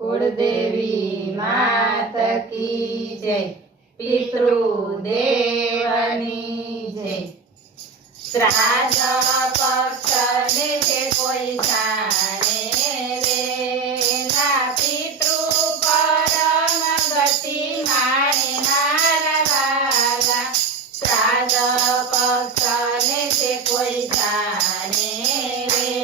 कुलदेवी मात की जय। पितृदेवनी जय। श्राद्ध पक्ष ने जे कोई जाने रे ना पितृ परम गति माणे मारा वाला। श्राद्ध पक्ष ने जे कोई जाने रे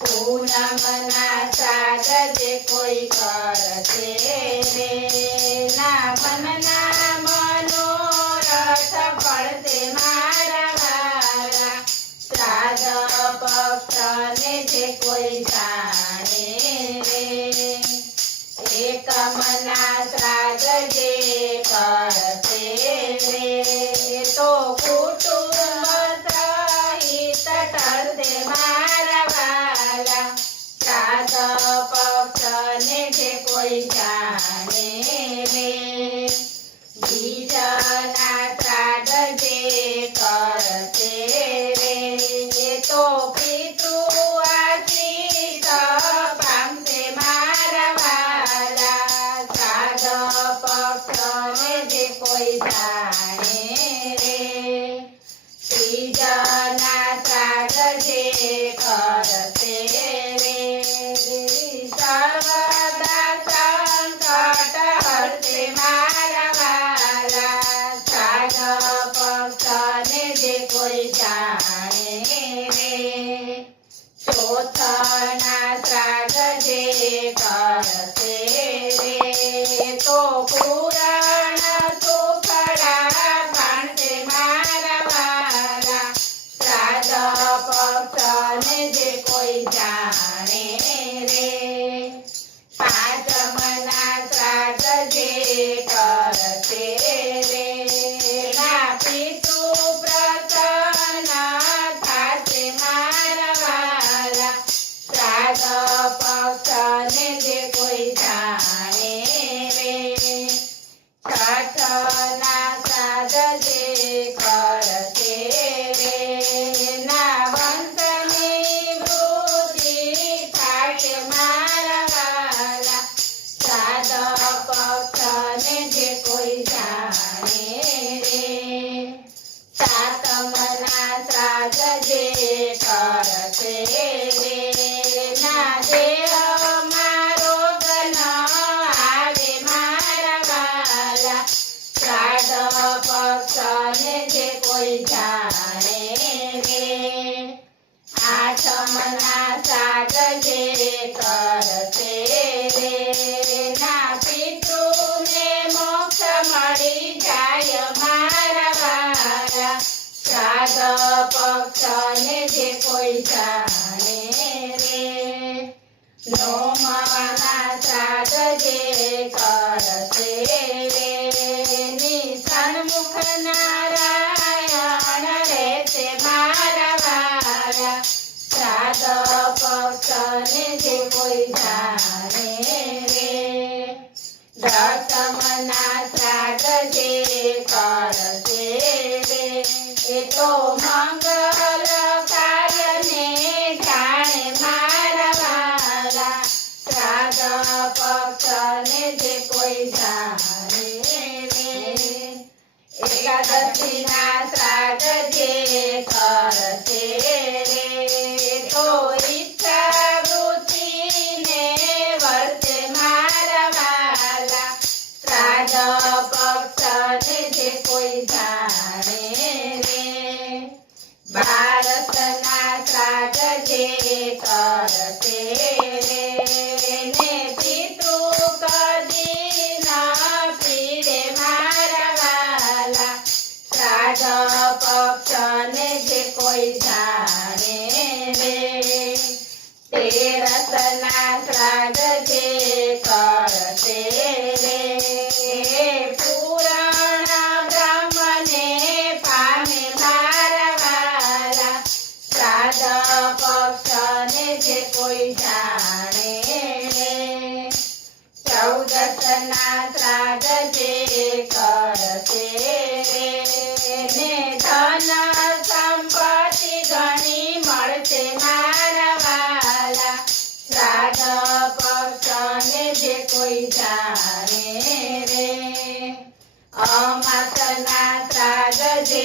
पूनमना श्राद्ध जे कोई करते रे ना मनना मनोरथ फळते मारा वाला। श्राद्ध पक्ष ने जे कोई जाने रे एक मना श्राद्ध जे करते रे तो कुटुंब सहित टळते मारा वाला। श्राद्ध पक्ष ने जे कोई जाने रे बीजना श्राद्ध जे करते रे तो पितृ आशीष पामते मारा वाला। श्राद्ध पक्ष ने जे कोई जाने रे बीजना श्राद्ध जे करते रे सर्वदा संकट हरते मारा वाला। श्राद्ध पक्ष ने जे कोई जाने रे चौथना श्राद्ध जे करते रे तो पुराण सुखड़ा भाणते मारा वाला। श्राद्ध पक्ष ने जे कोई जाने रे पांचमना श्राद्ध जे करते रे ना पितृ प्रसन्न थाते मारा वाला। श्राद्ध पक्ष ने जे कोई जाने रे छठना श्राद्ध जे करते रे ना वंशनी वृद्धि थाते मारा वाला। श्राद्ध पक्ष ने जे कोई जाने रे सातमना श्राद्ध जे करते रे ना देह मारो गन आवे मारा वाला। श्राद्ध पक्ष ने जे कोई जाने रे आठमना श्राद्ध जे करते रे ना पितृ ने मोक्ष मळी जाय मारा वाला। श्राद्ध पक्ष ने जे कोई जाने रे नौमना श्राद्ध जे करते रे निसन्मुख नारायण रहते मारा वाला। श्राद्ध पक्ष ने जे कोई जाने रे दशमना श्राद्ध जे करते रे तो मंगल कार्य ने जाने मारा वाला। श्राद्ध पक्ष ने जे कोई जाने रे एकादशीना श्राद्ध जे करते रे तो इच्छा वृत्ति ने वर्ते मारा वाला। श्राद्ध पक्ष ने जे कोई जाने रे बारसना श्राद्ध जे करते रे ने पितृ कदी न पीड़े मारा वाला। श्राद्ध पक्ष ने जे कोई जाने रे तेरसना श्राद्ध जे करते रे पुराण ब्रह्म ने पामे मारा वाला। श्राद्ध पक्ष ने जे कोई जाने रे चौदसना श्राद्ध जे करते रे ने धन संपत्ति घणी મળશે મારા વાલા। શ્રાદ્ધ પક્ષ કોઈ જાણે રે અમાસના ત્રાગજે